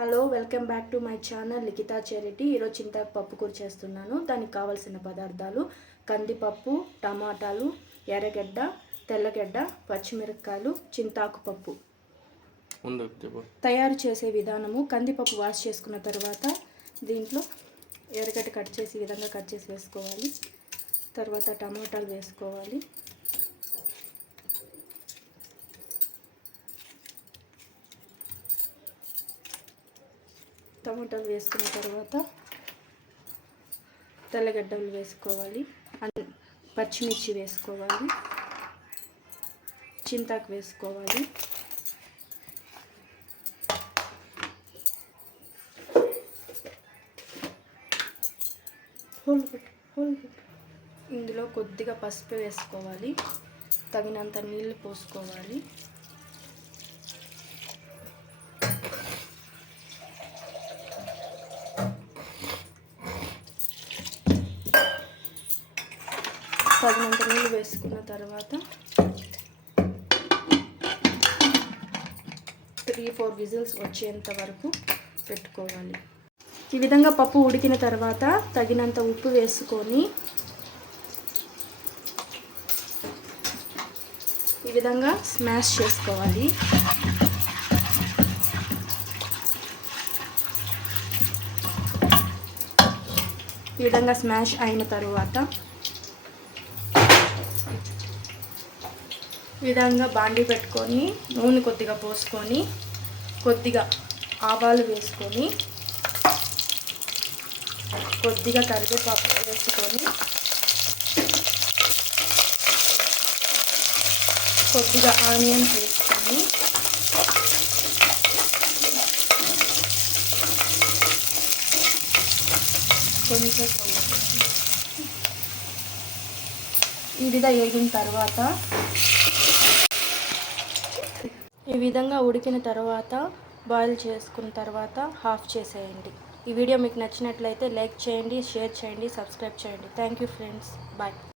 Hello, welcome back to my channel Likhita charity. ఈరోజు చింతాకు పప్పు కూర చేస్తున్నాను. దానికి కావాల్సిన పదార్థాలు: కందిపప్పు, టమాటాలు, ఎర్రగడ్డ, తెల్లగడ్డ, పచ్చిమిరపకాయలు, చింతాకు పప్పు. తయారు చేసే విధానము: కందిపప్పు వాష్ చేసుకున్న తర్వాత దీంట్లో ఎర్రగడ్డ కట్ చేసి ఈ విధంగా కట్ చేసి వేసుకోవాలి. తర్వాత టమాటాలు వేసుకోవాలి. టమాటాలు వేసుకున్న తర్వాత తెల్లగడ్డలు వేసుకోవాలి, పచ్చిమిర్చి వేసుకోవాలి, చింతాకు వేసుకోవాలి, ఇందులో కొద్దిగా పసుపు వేసుకోవాలి, తగినంత నీళ్ళు పోసుకోవాలి. తగినంత నీళ్ళు వేసుకున్న తర్వాత 3-4 విజిల్స్ వచ్చేంత వరకు పెట్టుకోవాలి. ఈ విధంగా పప్పు ఉడికిన తర్వాత తగినంత ఉప్పు వేసుకొని ఈ విధంగా స్మాష్ చేసుకోవాలి. ఈ విధంగా స్మాష్ అయిన తర్వాత ఈ విధంగా బాండీ పెట్టుకొని నూనె కొద్దిగా పోసుకొని కొద్దిగా ఆవాలు వేసుకొని కొద్దిగా కరివేపాకు వేసుకొని కొద్దిగా ఆనియన్స్ వేసుకొని కొంచెం ఈ విధంగా వేగిన తర్వాత ఈ విధంగా ఉడికిన తర్వాత బాయిల్ చేసుకున్న తర్వాత ఆఫ్ చేసేయండి. ఈ వీడియో మీకు నచ్చినట్లయితే లైక్ చేయండి, షేర్ చేయండి, సబ్స్క్రైబ్ చేయండి. Thank you friends. బాయ్.